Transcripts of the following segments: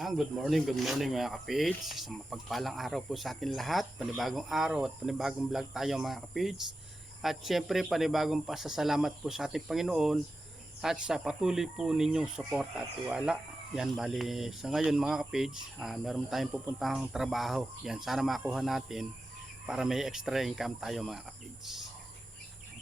Good morning mga kapage. Isang mapagpalang araw po sa atin lahat. Panibagong araw at panibagong vlog tayo mga kapage. At syempre panibagong pasasalamat po sa ating Panginoon at sa patuloy po ninyong suporta at tiwala. Yan, bali sa ngayon mga kapage, meron tayong pupuntahang trabaho. Yan, sana makuha natin para may extra income tayo mga kapage.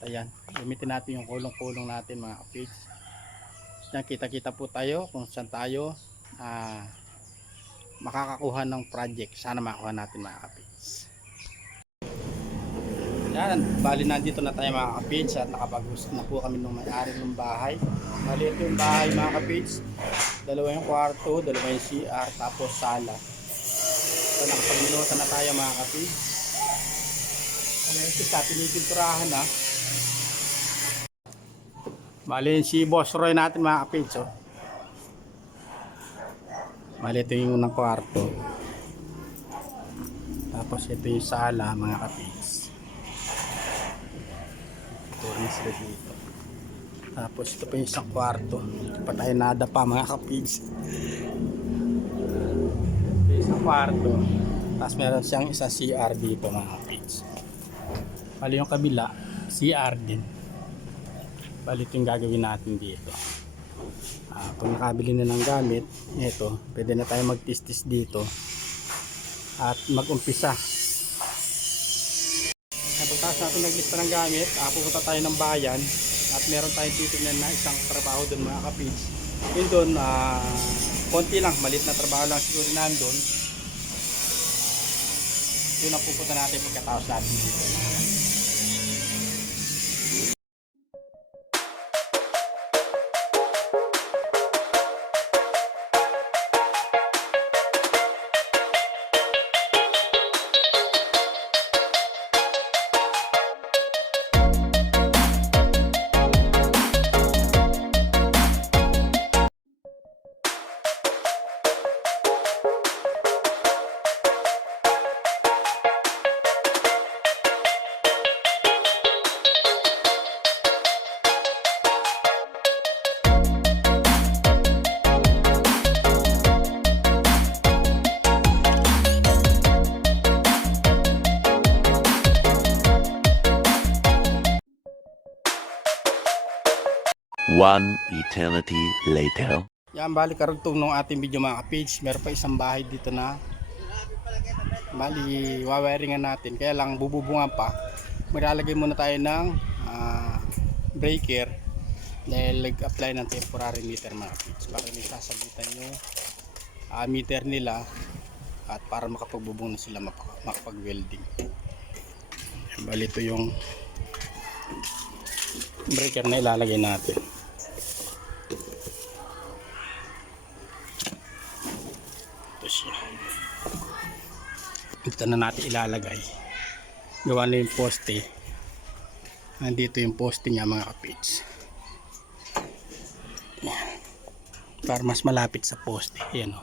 At ayan, gamitin natin yung kulong-kulong natin mga kapage. Yan, kita-kita po tayo kung saan tayo makakakuha ng project. Sana makuha natin mga kapits. Yan, bali nandito na tayo mga kapits at nakapag-usap na po kami ng may-ari ng bahay. Bali ito yung bahay mga kapits. Dalawa yung kwarto, dalawa yung CR, tapos sala. So nakapag-minutan na tayo mga kapits. Ano ito sa pinipinturahan na. Bali si Boss Roy natin mga kapits. Oh. Bali ito yung unang kwarto. Tapos ito yung sala mga kapits. Ito rin sila dito. Tapos ito pa yung isang kwarto. Ito pa tayo nadapa mga kapits. Ito yung isang kwarto. Tapos meron siyang isa CR dito mga kapits. Bali yung kabila CR din. Bali ito yung gagawin natin dito. Kung nakabili na ng gamit, ito, pwede na tayo magtistis dito at mag-umpisa. Pagkatapos natin naglista ng gamit, pupunta tayo ng bayan at meron tayong titignan na isang trabaho doon mga kapits. Yun doon, konti lang, malit na trabaho lang siguro nandun. Yun ang pupunta natin pagkatapos natin dito. One eternity later. Yan, bali karugtong ng ating video mga kapage. Meron pa isang bahay dito na bali wawiringan natin. Kaya lang bububungan pa. Maglalagay muna tayo ng breaker dahil nag-apply ng temporary meter mga kapage para may sasabitan yung meter nila at para makapagbubong na sila makapag-welding. Bali ito yung breaker na ilalagay natin. Ito na natin ilalagay. Gawa na yung poste. Nandito yung poste niya mga kapits. Para mas malapit sa poste. Yan o.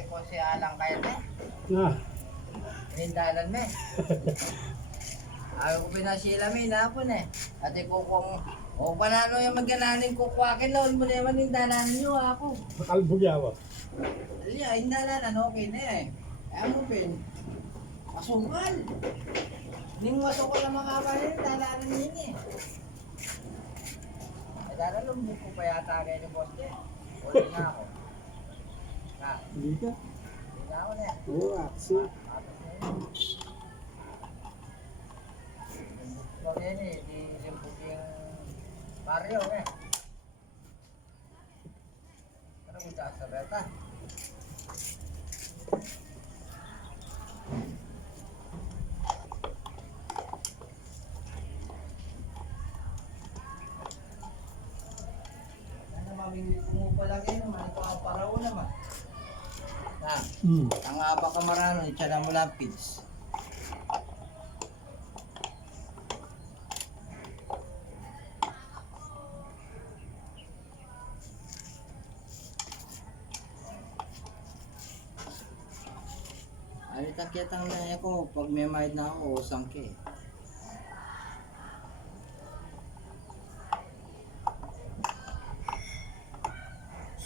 kay Kose Alang kayo na. Na. Hindalan me. Ayaw ko pinasila me, inapon eh. Ate kukong, o panalo yung magananin kukwakin na, mo naman hindalan nyo ako. Makalbugya ba? Aliya, hindalan, okay na eh. Ayaw mo pin. Masukal. Hindi mo masukal ang mga kapanin, hindalan nyo eh. Ay, dala lumbok ko pa yata kayo ni Boss J. Uli na ako. Na, Hindi ka. hindi na ako na eh. Oo, aksi. Atas na yun. Limbok ko yan eh, di limbok yung baryo eh. Ano kung saan sa beta? Ano mamingit ko mo pala kayo naman, ito ang paraw naman. Na, ang aba ka marano, itsara mo lang pids. Ay, takyatang na ako, pag may mahid na ako, usang ke.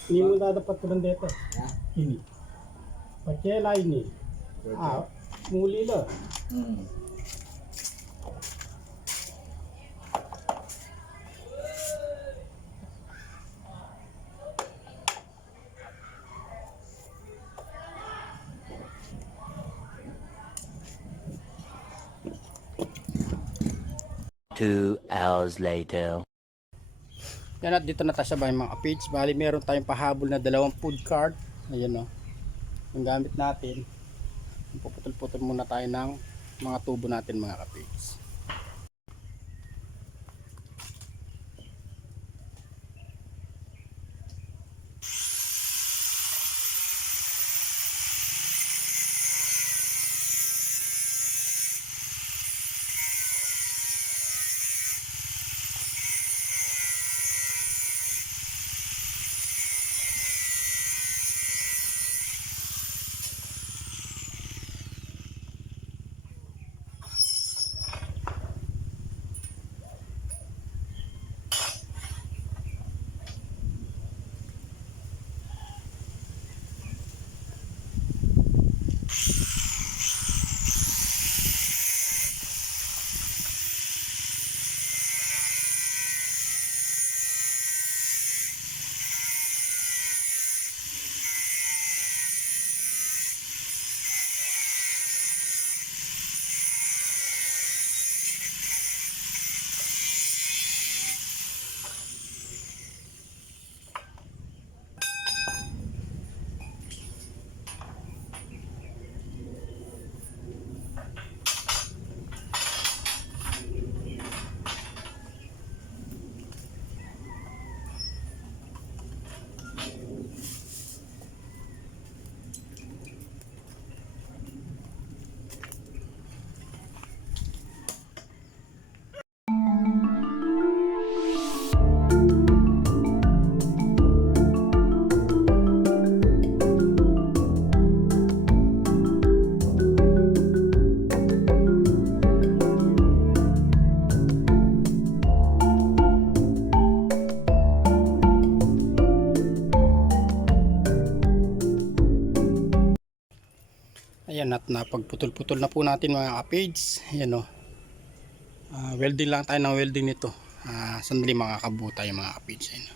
Ini mo dapat ko dito. Ha? Ini. Pachela ini. Ah, muli lo. Hmm. Two hours later. Yan at dito na tayo sa bahay mga page. Bali meron tayong pahabol na 2 food cart. Ayan o. Yung gamit natin. Puputol-putol muna tayo ng mga tubo natin mga kapage. Ayan at napagputol-putol na po natin mga kapage. Ayan o. Welding lang tayo ng welding nito. Sandali makakabuo tayo mga kapage. Ayan o.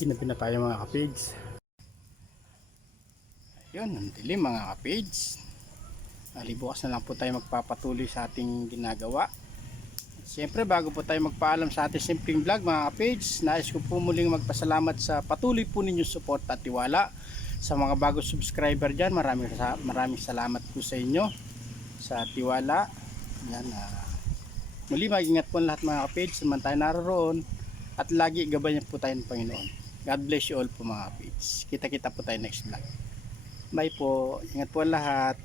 ginabi na tayo mga kapage. Ayun, ang dilim mga kapage. Bukas na lang po tayo magpapatuloy sa ating ginagawa. Siyempre bago po tayo magpaalam sa ating simpleng vlog mga kapage, nais ko po muling magpasalamat sa patuloy po ninyong support at tiwala. Sa mga bagong subscriber dyan, maraming salamat po sa inyo sa tiwala. Yan, muli mag-ingat po lahat mga kapage naman tayo naroon at lagi gabayan po tayo ng Panginoon. God bless you all po mga kapage. Kita-kita po tayo next vlog. Bye po, ingat po lahat.